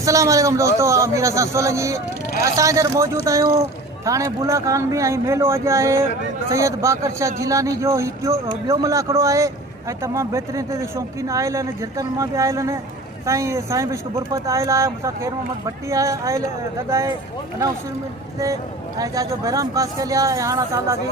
अस्सलाम वालेकुम दोस्तों, मेरा नाम सोलंगी। असांजर मौजूद आहियूं थाणे बुला खान में। मेलो अॼु आहे सैयद बाकर शाह जिलानी जो ॿियो मलाखड़ो आहे ऐं तमामु बहितरीन ते शौक़ीन आयल आहिनि, झिरकनि मां बि आयल आहिनि। साईं बिश्क बुरफत आयल आहे, मूंसां ख़ैर मोहम्मद भट्टी आहे आयल गॾु आहे अनाउंसमेंट ते ऐं जो बहिराम ख़ासि कयल आहे। ऐं हाणे असां लाॻी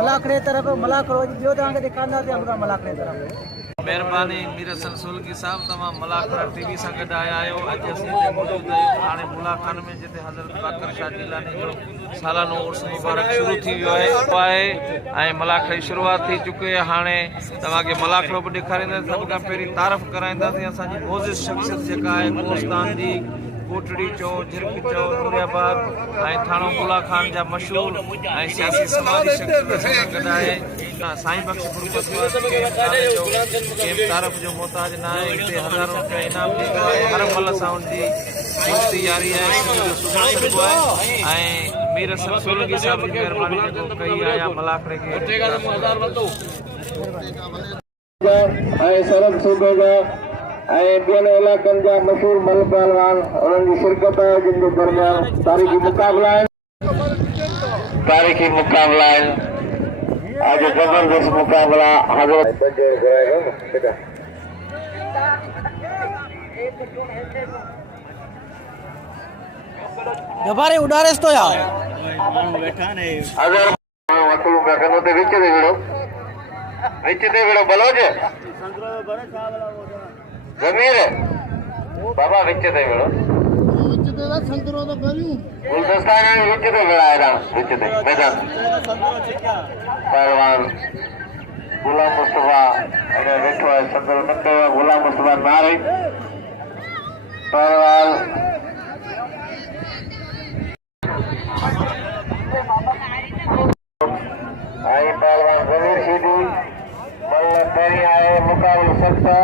मलाखड़े तरफ़ मलाखड़ो ॿियो तव्हांखे ॾेखारींदासीं। अॻियां मलाखड़े तरफ़ मेहरबानी मीर सोलंगी साहब, तमाम मलाखरा टीवी से गड आया हो। अज असीं मौजूद आहियूं थाणे बुला खान में, जिते हज़रत बाकर शाह जिलानी जो सालानो उर्स मुबारक शुरू थी वियो आहे ऐं मलाखरे जी शुरुआत थी चुकी आहे। हाणे तव्हांखे मलाखरो बि ॾेखारींदासीं। सभ खां पहिरीं तारीफ़ कराईंदासीं असांजी मोज़िज़ शख़्सियत जेका आहे कोस्तान जी कोटड़ी चो, झिरक चो, नूरियाबाद ऐं थाणो बुला खान जा मशहूर ऐं सियासी समाजी शख़्सियत गॾु आहे। साईं बख्श गुरबत तारफ़ जो मोहताज न आहे। हिते हज़ारों रुपया इनाम ॾींदो आहे। हर मल सां उनजी गिनती यारी आहे ऐं मीर सोलंगी साहब जी महिरबानी जेको कई आहे मलाखड़े खे ॿियनि इलाइक़नि जा मशहूर मल पहलवान उन्हनि जी शिरकत आहे, जिन जे दरमियान तारीख़ी मुक़ाबला आहिनि। आज जबरदस्त मुक़ाबला हज़रत जबारे उडारेस तो यार अगर वकलू का कनो ते विच दे विड़ो बलोज जमीर बाबा विच दे विड़ो संतरो तो करियो गुलदस्तान विच दे विड़ा विच दे मैदान पहलवान गुलाम मुस्तफा अरे बैठो है संतरो नंदो गुलाम मुस्तफा नारे पहलवान आई पहलवान जमीर शीदी मल्ल तेरी आए मुकाबला सकता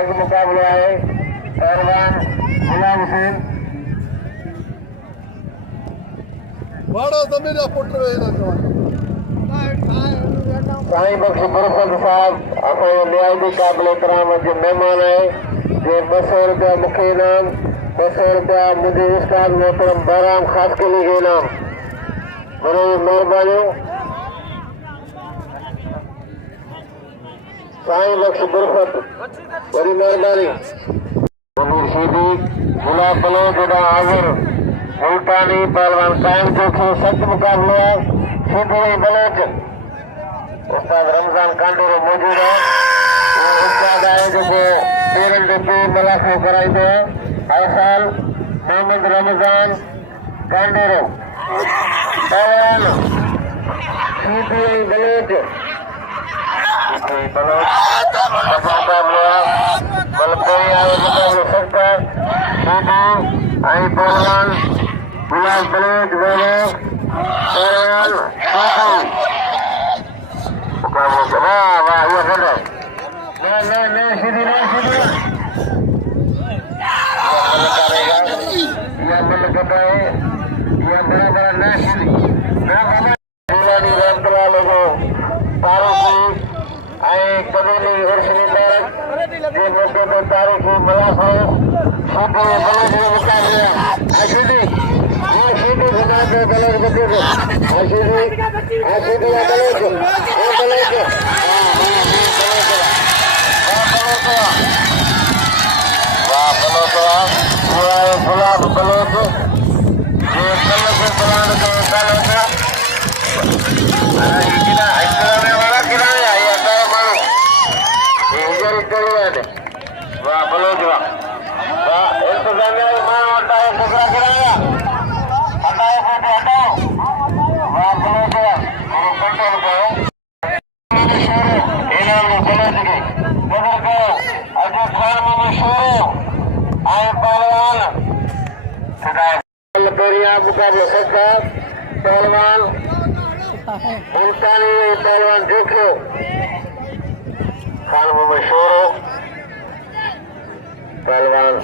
एक मुकाबला है पहलवान गुलाम हुसैन बड़ा जमीरा पुट साईं बख्श बुरफत साहब असांजो नियाजी काबिल इकराम जो मेहमान है। जे 200 रुपया मूंखे इनाम, 200 रुपया मुंहिंजे उस्ताद मोहतरम बहराम ख़ासि कली खे इनाम। घणो महिरबानी साईं बख्श बुरफत, वरी महिरबानी जमीर शीदी गुलाब बलो जोड़ा हाज़िर मुल्तानी पहलवान कायम जो खे सच मुक़ाबलो आहे। शीदी बलोच उस्ताद रमज़ान कांडोरो मौजूद है। वो उस्ताद आहे जेको पेरनि ते पेर मलाखो कराईंदो आहे हर साल। मोहम्मद रमज़ान कांडोरो पहलवान शीदी बलोच मुक़ाबलो आहे। बल कोई आयो मुक़ाबलो सकता शीदी ऐं पहलवान गुलाब बलोच पहलवान वाह वाह ये कर रहा नहीं सीधी ये मिल करता है ये बड़ा बड़ा नहीं सीधी ना बाबा जिलानी रहमतुल्लाह लोगों तारीखी आए कबीली उर्सनी तारक ये मौके पर तारीखी मलाखो सीधी बलोच मुकाबले सीधी ये सीधी बना के बलोच बच्चे को सीधी बलोच गुलाब बलोच ये कल से बलान का किराने वाला किराया ये अठारह मानो ये उजर करिया दे वाह बलोच वाह इंतजामिया मानो हटाओ दूसरा किराया हटाओ वाह बलोच वाह कंट्रोल करो इनाम बलोच के नजर करो अजय खान में शोरो आए पहलवान पेरिया मुकाबला सकता पहलवान मुल्तानी पहलवान देखो खान मोहम्मद शोरो पहलवान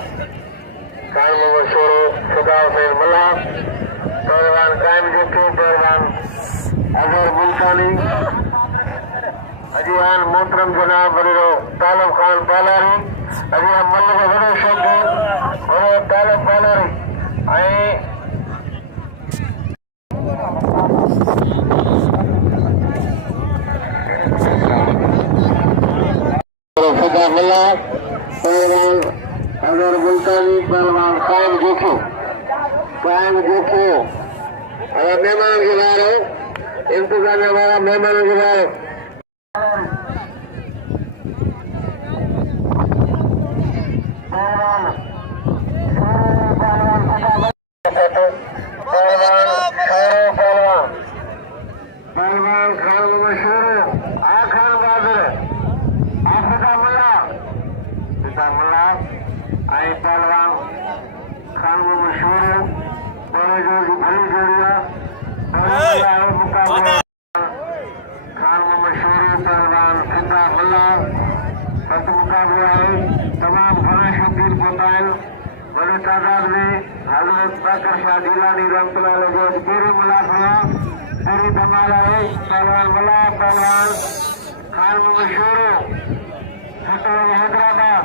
खान मोहम्मद शोरो खुदा हुसैन मल्ला पहलवान कायम देखो पहलवान अजहर मुल्तानी अजीहान मोहतरम जनाब बड़ो तालब खान पहलवानी अजीहान मल्ल का बड़ो शौकीन बड़ो तालो कॉलर ऐं खुदा मिला पहलवान अगर मुल्तानी पहलवान कायम जोखो अगर मेहमान के बारे इंतजाम हमारा मेहमानों के बारे पहलवान खान मशहूर आखान बहादुर आफता मुल्ला आई पहलवान खान मशहूर भली जोड़िया मुकाबला खान मशहूर पहलवान पिता मुल्ला सत मुकाबला है तमाम घना शौकीन पहुंचाएं बड़ी तादाद में हजरत बाकर शाह जिलानी रहमतुल्लाह अलैह पूरी मलाखरा पूरी धमाला है पहलवान मुल्ला पहलवान खान मशहूर हैदराबाद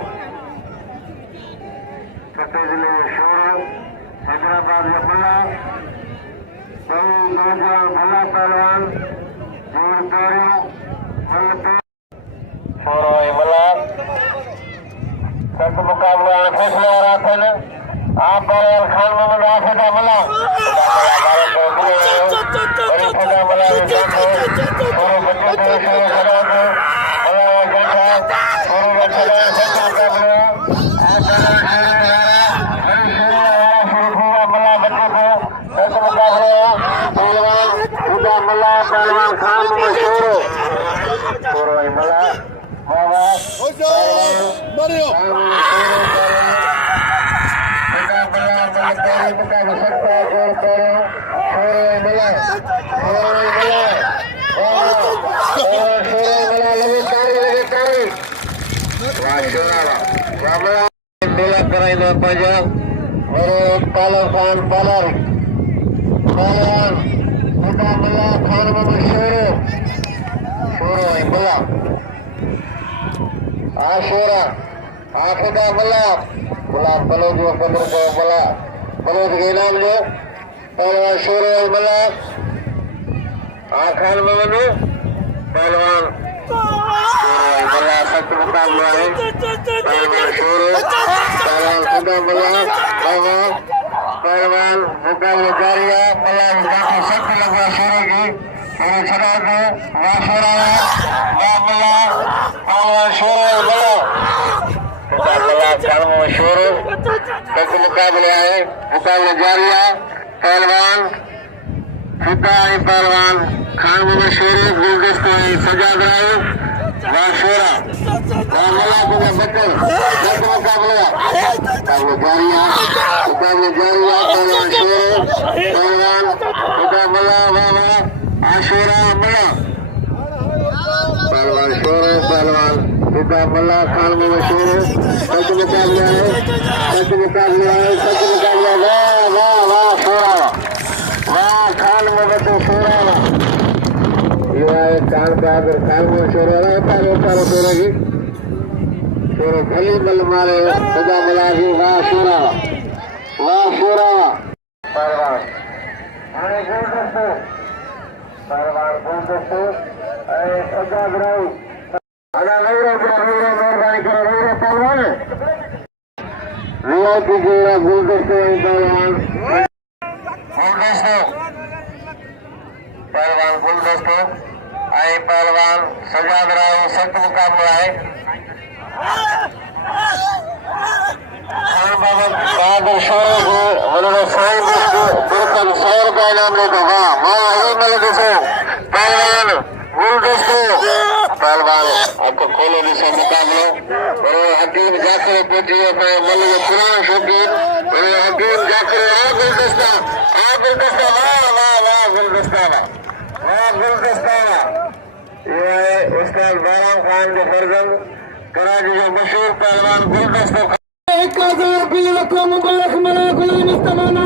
छत्तीस जिले में शोरो हैदराबाद में मुल्ला भला पहलवान जोड़ क़रयो शोरो मुल्ला सत मुकाबला फैसला राखन आप पहलवान खान मोहम्मद आफिदा मुल्ला पहलवान खान मशहूर आशोरा आफिदा मुल्ला गुलाम बलोद कब्र को मुल्ला बलोद के नाम जो पहलवान शोरो मुल्ला आखान मोहम्मद पहलवान मुल्ला सत मुकाबला है पहलवान शोरो पहलवान खुदा मुल्ला पहलवान मुकाबला जारी है पहलवान बाकी सख्त लगा शोरो की शोरो छड़ा दो वाशोरा मुल्ला पहलवान शोरो मुल्ला शोरो तक मुकाबले आए मुकाबले जारी है पहलवान खुदा पहलवान खान मशहूर गुलदस्ता सजाद राय वाशोरा मुल्ला को बकल तक मुकाबले जारी है मुकाबले जारी है पहलवान शोरो पहलवान खुदा मुल्ला बाबा आशोरा मुल्ला पहलवान शोरो पहलवान खुदा मुल्ला खान मशहूर सच मुकाबला है वाह वाह वाह शोरा वाह खान मोहम्मद शोरा ये है कान बहादुर खान शोरा उतारो शोरा की शोरो भली बल मारे खुदा मुल्ला की वाह शोरा पहलवान गुलदस्तो सजाद राय मेहरबानी करो पहलवान कीजिएगा गुलदस्ते पहलवान गुलदस्तो आई पहलवान सजाद राय सख्त मुकाबला है बहादुर शोरो को उन्होंने साईं को 100 रुपया इनाम लेते वाह पहलवान गुलदस्तो पहलवान आपको खोलो दिशा मुकाबलो और हकीम जाकर पहुंची मल के पुराना शौकीन हकीम जाकर गुलदस्ता वाह गुलदस्ता ये उस्ताद बाराम खान के फर्जंद कराची जो मशहूर पहलवान गुलदस्तो 1000 बिल रखो मुबारक मना गुलाम इस्तेमाल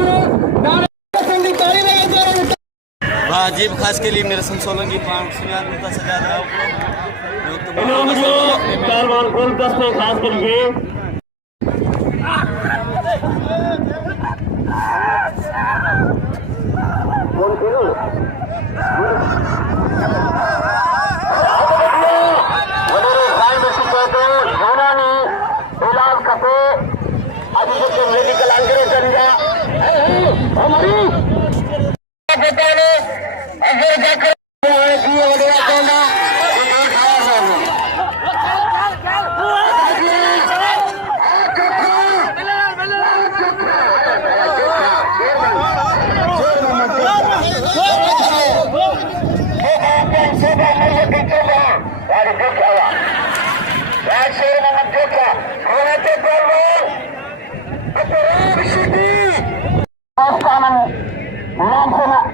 अजीब खास के लिए मेरे सोलंगी सजा रहा पहलवान गुलदस्ते खास के लिए मेडिकल अंग्रेज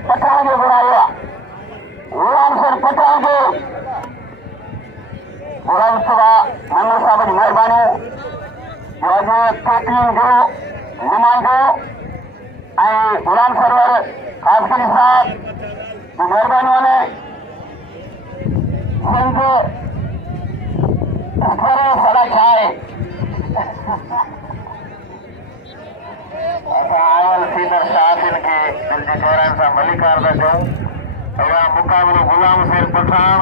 पठान जो बुराया पठान जो बुराई सुबह मनु साहब की मेहरबानी जो केटीएम जो नुमाइंदो गुलाम सरवर काफी साहब की मेहरबानी ने सड़ा खाए आयल सीनियर साहब इनके दिल के दौरान सा मलिकार था अहिड़ा मुक़ाबलो गुलाम हुसैन पठान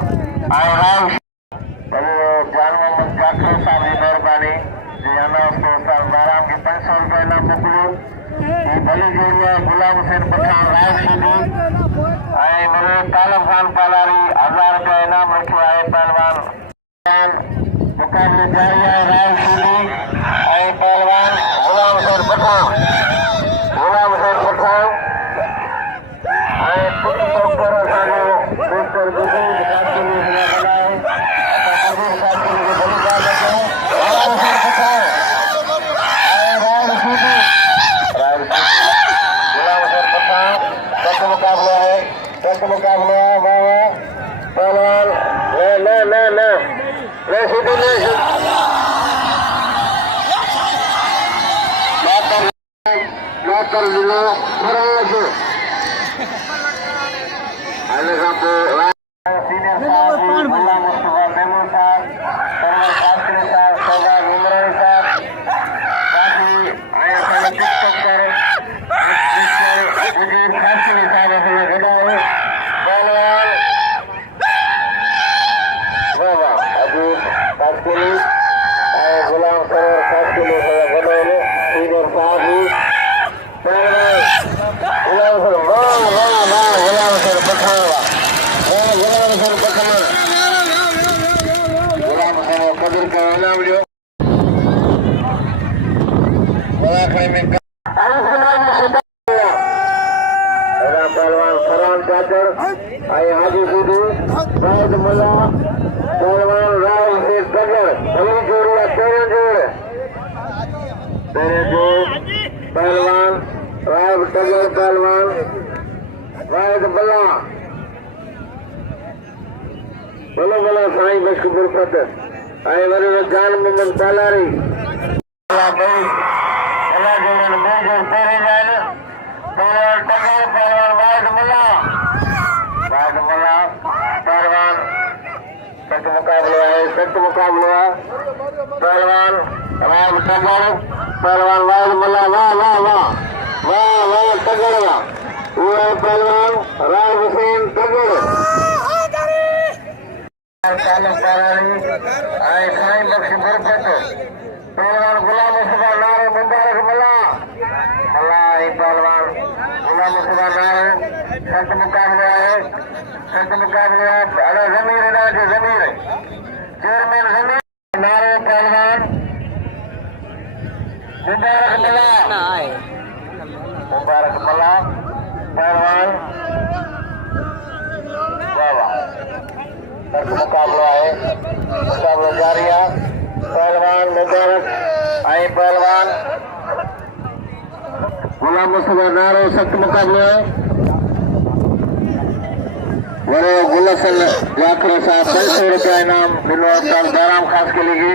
जान मोहम्मद जाखर साहब की मेहरबानी जी अनाउंस को उस्ताद बाराम के 500 रुपये इनाम मोकिलियो ये भली जोड़ी है गुलाम हुसैन पठान राय शीदी मेरे तालब खान पालारी 1000 रुपया इनाम रखियो है पहलवान मुक़ाबले जारी है राय शीदी पहलवान गुलाम हुसैन पठान जान मोहम्मद पालारी मुकाबला पहलवान राम टगर पहलवान वाहिद मुल्ला वाह वाह वाह वाह वाह टगर वो पहलवान राम हुसैन टगर साईं बख्श बरकत पहलवान गुलाम मुस्तफा नारे मुबारक मुल्ला पहलवान गुलाम मुस्तफा नारे सख्त मुकाबला है अरे जमीर ना जो जमीर चेयरमैन जमीर नारे पहलवान मुबारक मुल्ला पहलवान मुकाबला है मुकाबला जारी है पहलवान मुबारक आई पहलवान गुलाम मुस्तफा नारो सख्त मुकाबला है वरे गुलसन जाखर साहब 500 रुपया इनाम मिलो दाराम खास के लिए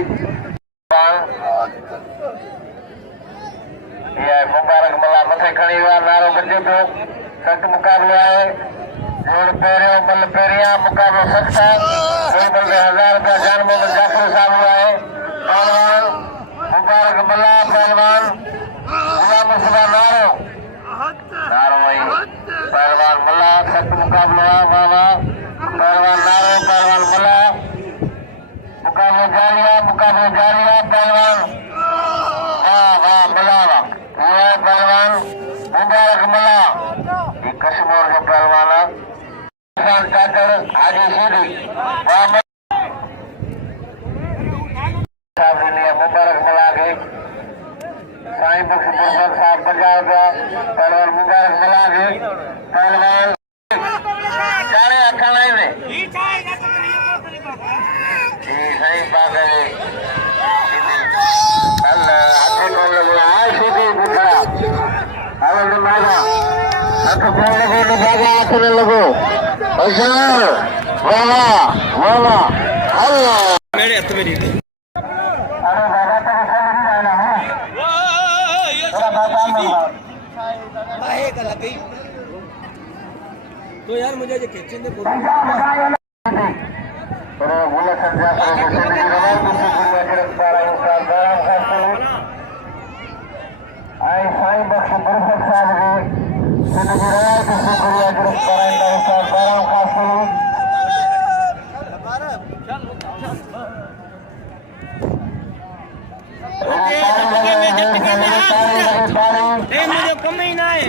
ये मुबारक मुल्ला मथे खड़ी हुआ नारो बचे तो सख्त मुकाबला है जोड़ पेरियो बल पेरिया मुकाबला सख्त है कोई बल 1000 रुपया जान मोहम्मद जाफर साहब हुआ है पहलवान मुबारक मुल्ला पहलवान गुलाम मुस्तफा नारो मुकाबले जारी है पहलवान मलावा पहलवान मुबारक मला कश्मीर जो पहलवान है चाचड़ हाजी शीडी साहब ने मुबारक मला के साईं बख्श पुरसर साहब बजाव पहलवान मुबारक मला के पहलवान चारे अखा में सही बात है हाथों को लगे आज सीधी बुखा हाथ मारा हाथ कौन लगो निभागा हाथ में लगो अच्छा वाला वाला अल्लाह मेरे हाथ में नहीं अरे बाबा तो कैसे नहीं जाना है थोड़ा बाबा में बाहे का लगी तो यार मुझे ये किचन में अरे बोले संजय को जिंदगी रवान किसी दुनिया गिरफ्तार है इंसान गरम खाते आई साईं बख्श पुरसर साहब ने जिंदगी रवान किसी दुनिया गिरफ्तार है इंसान गरम खाते मुझे कम ही ना है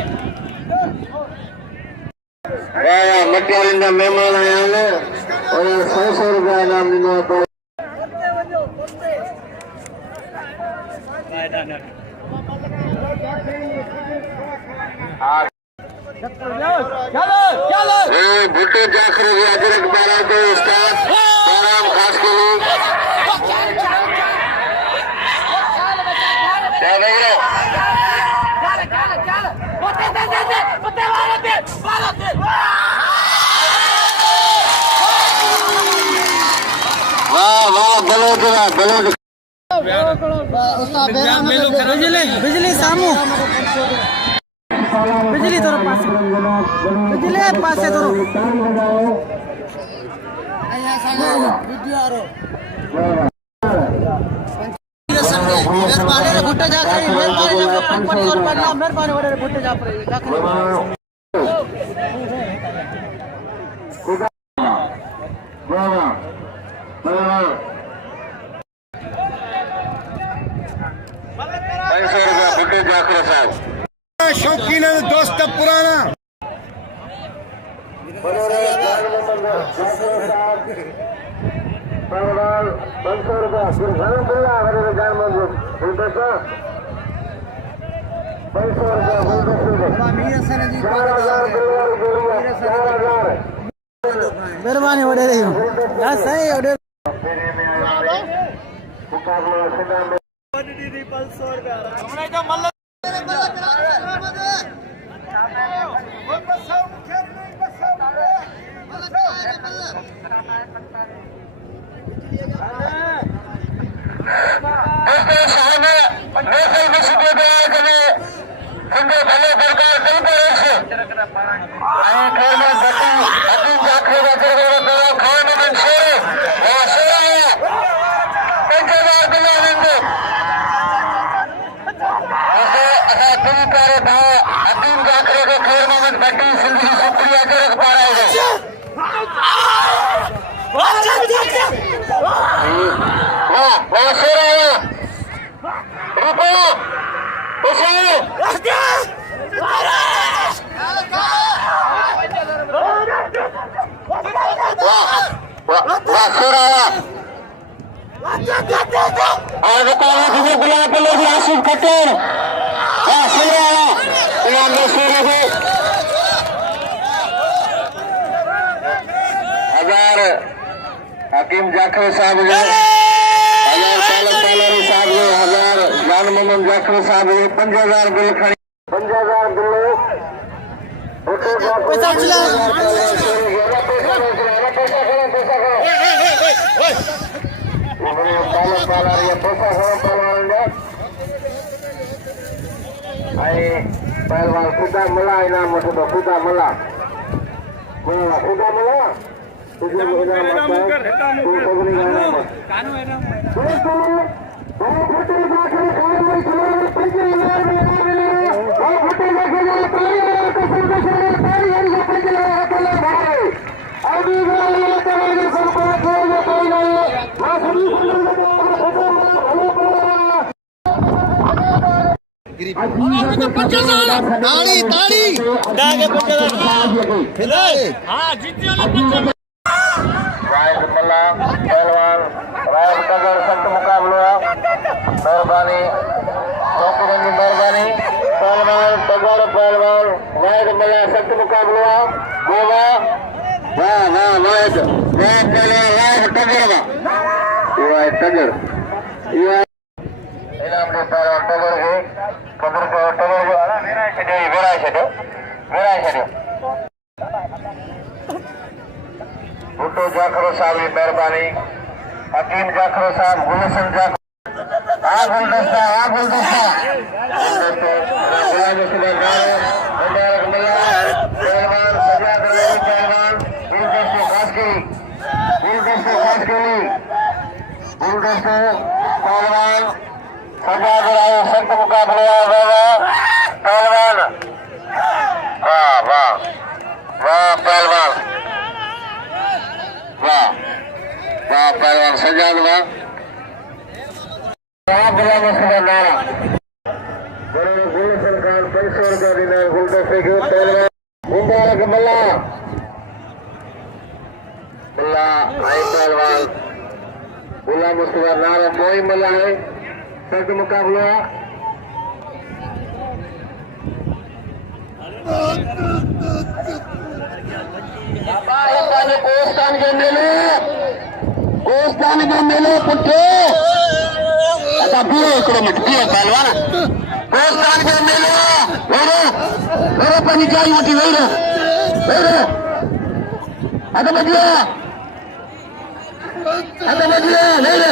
मटियारिंदा मेहमान आया है और 100 रुपया इनाम दिनो तो चलो भुट्टे जाखरे अजरक बारा के उस्ताद आराम खास के लिए क्या भैया वाह वाह बलोच बिजली सामू बिजली थोड़ा पासे बिजली पासे थोड़ा मेहरबानी भुट्टे जा मेहरबानी 500 रुपया मेहरबानी वडे भुट्टे जा शौकीन दोस्त पुराना पहलवान 500 रुपया फिर घर मिला हमारे जान मंजूर 500 रुपया मेहरबानी वडे रही सही हकीम जाखरे साहब ने 1000 सालारी साहब ने 1000 जान मोहम्मद जाखरे साहब ने 5000 बिल खड़ी 5000 बिल पैसा चला पहलवान खुदा मला इनाम वठंदो खुदा मला खुदा मला तुझे इनाम वठंदा तू सभिनी इनाम कानो इनाम अभी ताड़ी ताड़ी डाके 5000 खिलाए हां जीतियो ने 5000 वाइड मल्ला पहलवान राय टगर सख्त मुकाबलो मेहरबानी चौकीदार की मेहरबानी पहलवान टगर पहलवान वाइड मल्ला सख्त मुकाबलो गोवा वाह वाह वाइड वाह पहले वाइड टगर वाइड टगर इनाम दे पहलवान टगर के टगर को वेरा छड्यो भुट्टो जाखरो साहब की मेहरबानी हकीम जाखरो साहब गुलशन जाखरो गुलदस्ता गुलाम सुबह मुबारक मल्ला पहलवान सजाद अली पहलवान गुलदस्ते खास के लिए पहलवान सजाद अली सख्त मुकाबला पहलवान वाह वाह वाह पहलवान वाह वाह पहलवान सजाद वाह गुलाम सुबह नारा गुलशन खान 500 रुपया देना गुलदस्ते के पहलवान मुबारक मल्ला आई पहलवान गुलाम सुबह नारा मोई मल्ला है सख्त मुकाबला गोस्तान जो मेलो पुठो अदा पूरो हिकिड़ो मिनट बीहो पहलवान गोस्तान जो मेलो वेरो पंहिंजी चाई वठी वेरो अध बजियो वेरो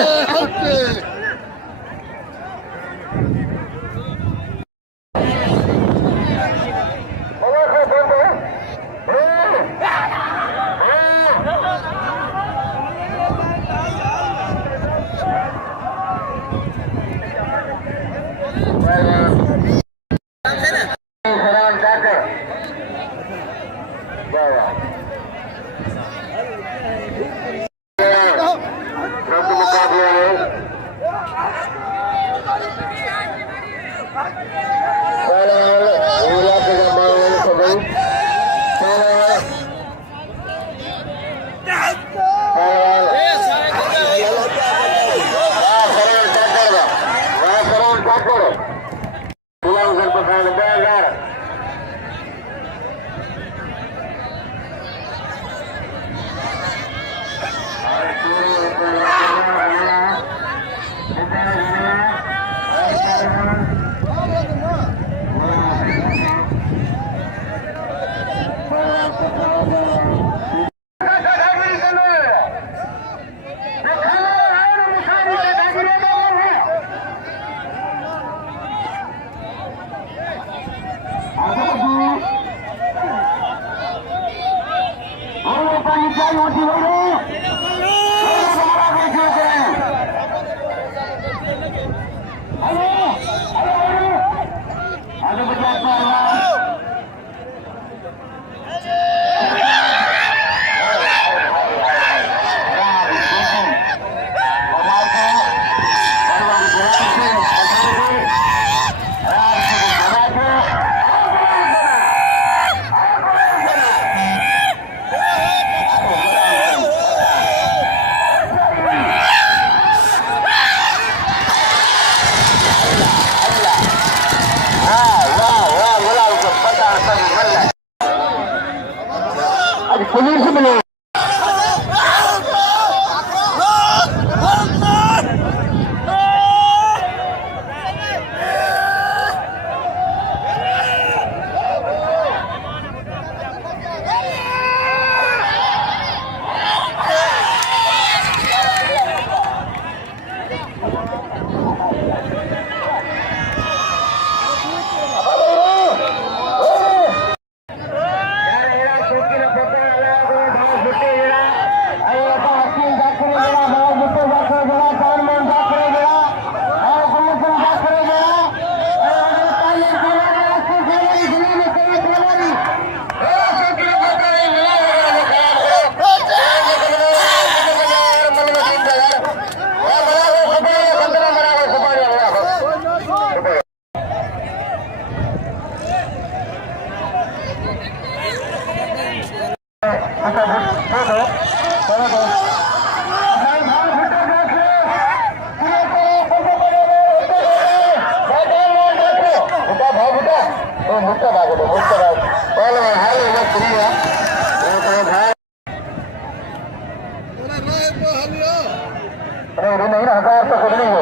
नहीं 1000 तो कुछ नहीं हो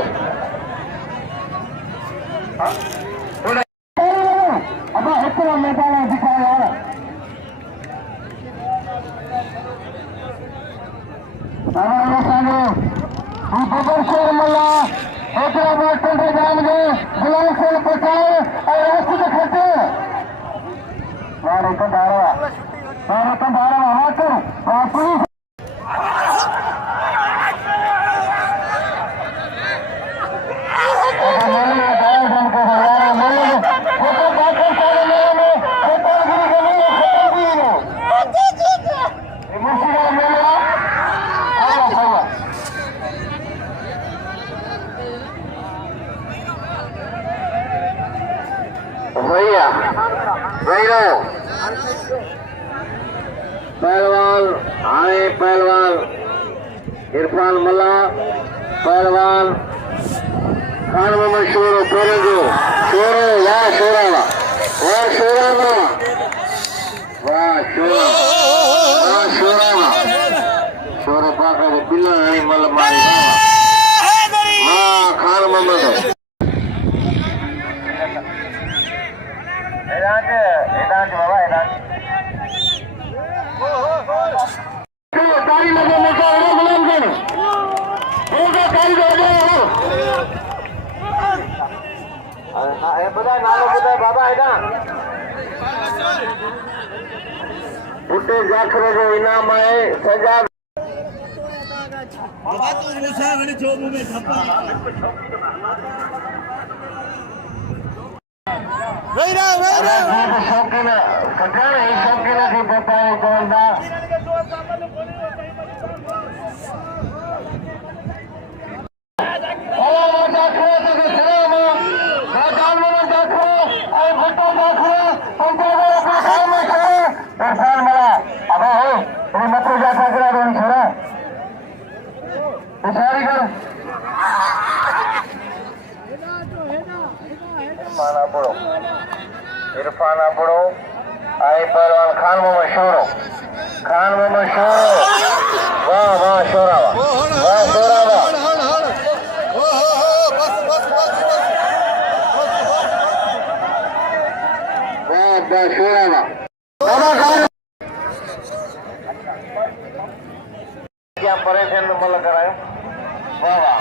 अब इतना मैदान दिखाया पहलवान आए पहलवान इरफान मल्ला पहलवान खान मोहम्मद शोरो पेरेंजो शोरो वाह शोरा वाह शोरा वाह शोरा वाह शोरा शोरो पाका के बिल्ला नहीं मल मारी वाह खान मोहम्मद एदाज बाबा एदाज तारी लगे मौका गुलाम कर होगा तारी लगे हां बता नालो बता बाबा एदा बुटे जाखरे जो इनाम है सजाद बाबा तो मुसा वने जो मुंह में थप्पा वेरा शौकीन कटाने शौकीन की बताए कौनदा इरफाना पढ़ो आए पहलवान खान मोहम्मद शोरो वाह वाह शोरा वाह शोरा वाह शोरा वाह क्या परेशान मल कराए वाह वाह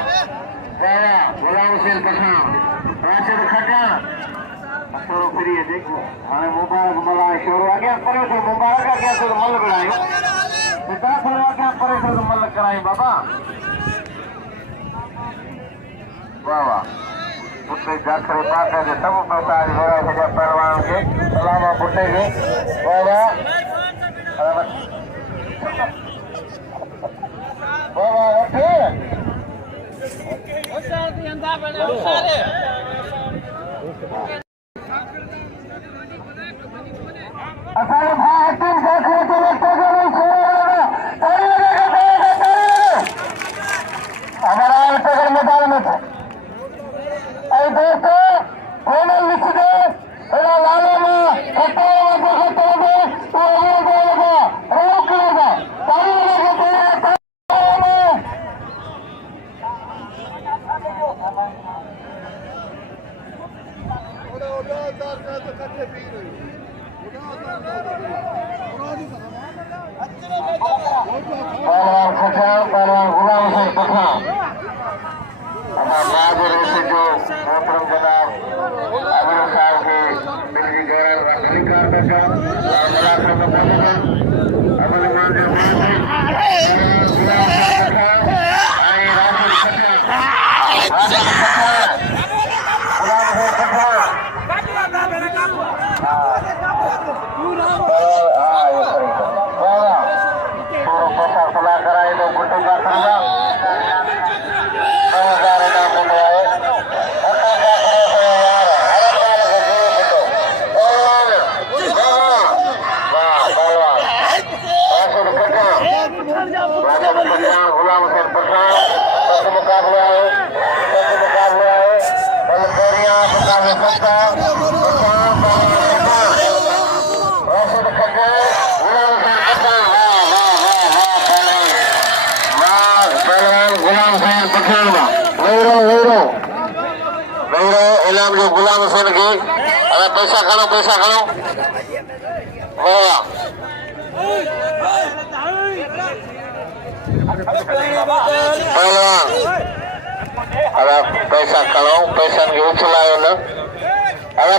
गुलाम से पठान राशिद खटा शोरो फ्री है देखो हाणे मुबारक मला शोरो आगे करो तो मुबारक आगे तो मल बनायो बेटा थोड़ा आगे करे तो मल कराई बाबा वाह वाह बुट्टे जाखरे पाके के सब पता है मेरा पहलवान के सलामा बुट्टे के वाह वाह वाह ओके होशियार दी अंदा बने सारे असारे भाई टीम जाखरे के लगता है तारी लगेगा हमारा टगर मैदान में था ऐ दोस्तों कोनल लिखदे एला लाला में खट्टा में तो ये बोलेगा रोक लेगा तारी लगेगा पहलवान खचान पहलवान गुलाम से पठान बाजुर से जो मोहतरम जनाब अमीर साहब के बिजली दौरान का अधिकार बेचा मलाखरा में पहुंचे अमल मंदिर इनाम जो गुलाम हुसैन के अरे पैसा खड़ो वाह पहलवान अरे पैसा खड़ो पैसा के उछलायो न अरे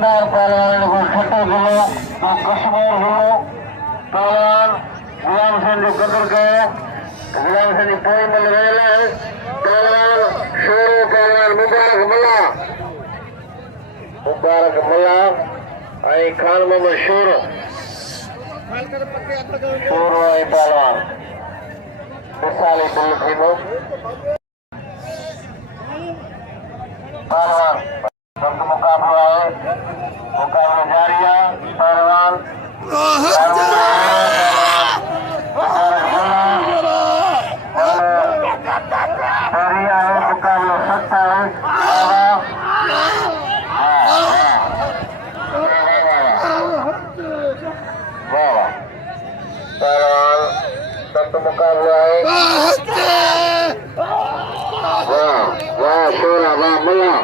पहलवान को छठो गिलो तो कश्मीर गिलो पहलवान गुलाम हुसैन जो कदर गए गुलाम हुसैन की पोई मिल रहे हैं पहलवान शोरो पहलवान मुबारक मुल्ला आई खान मोहम्मद शोरो आई पहलवान मिसाली दिल थींदो पहलवान वक्त मुकाबला है मुकाबला जारी है पहलवान मुकाबला सस्ता है पहलवान सख्त मुकाबला है वाह शोरा वाह मल्ला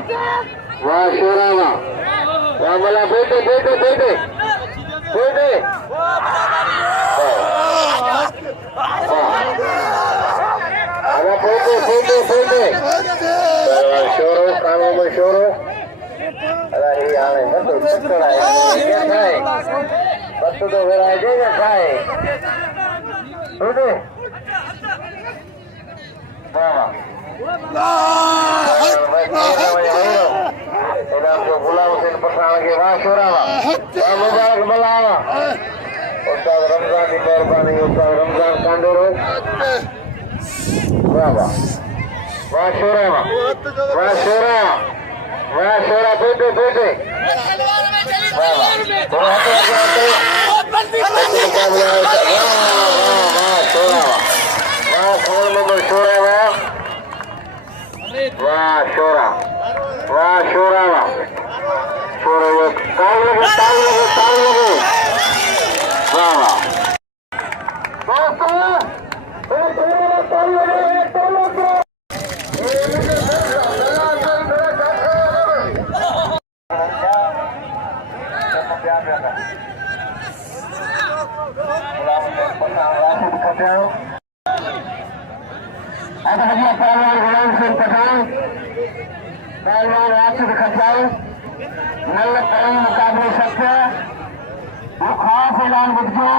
वाह शोरा वाह मल्ला बेटे शोरो कानों में शोरो अरे ये आने मत चक्कर आए क्या खाए बस तो फिर आ जाएगा खाए बेटे इनाम जो गुलाम हुसैन पठान के वाह शोरा वाह मुबारक मल्ला उस्ताद रमजान की मेहरबानी उस्ताद रमजान कांडोरो वाह शोरा वाह शोरा बेटे वाह शोरा वाह खान मोहम्मद शोरा वाह शोरा ताल लगे वाह पहलवान गुलाम सिंह पठान पहलवान राशिद खचाई नल कई मुकाबले सत्य वो खास ऐलान बुझो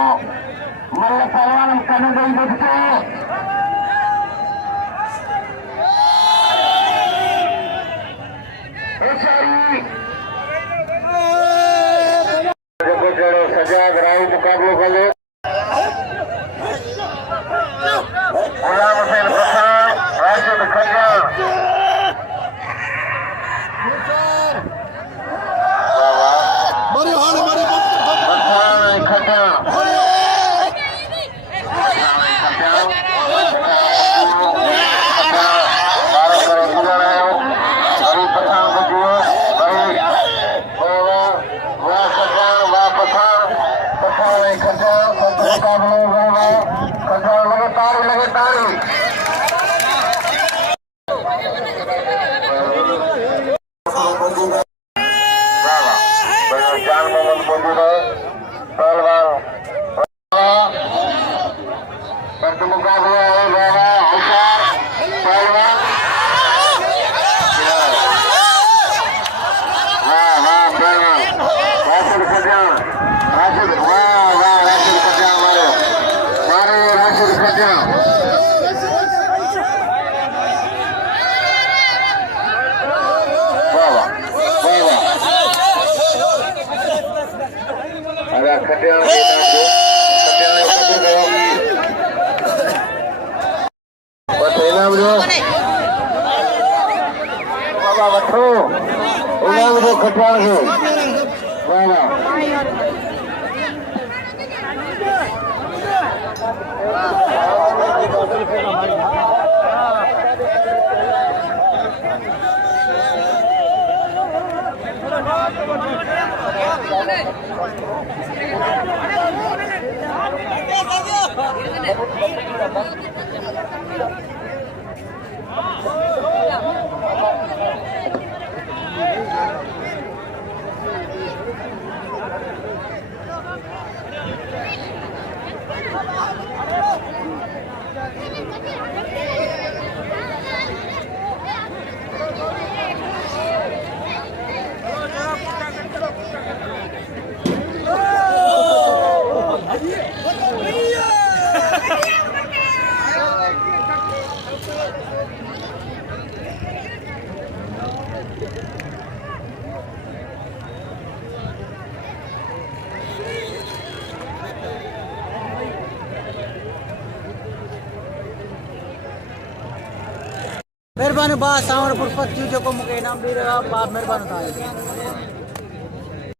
मल पहलवान कन गई बुझो सजाद राहु मुकाबलो कलो गुलाम हुसैन पठान राशिद खचाई महिरबानी बा सांवरपुर पक्की जो को मूंखे इनाम ॾेई रहियो आहे बा महिरबानी तव्हांजो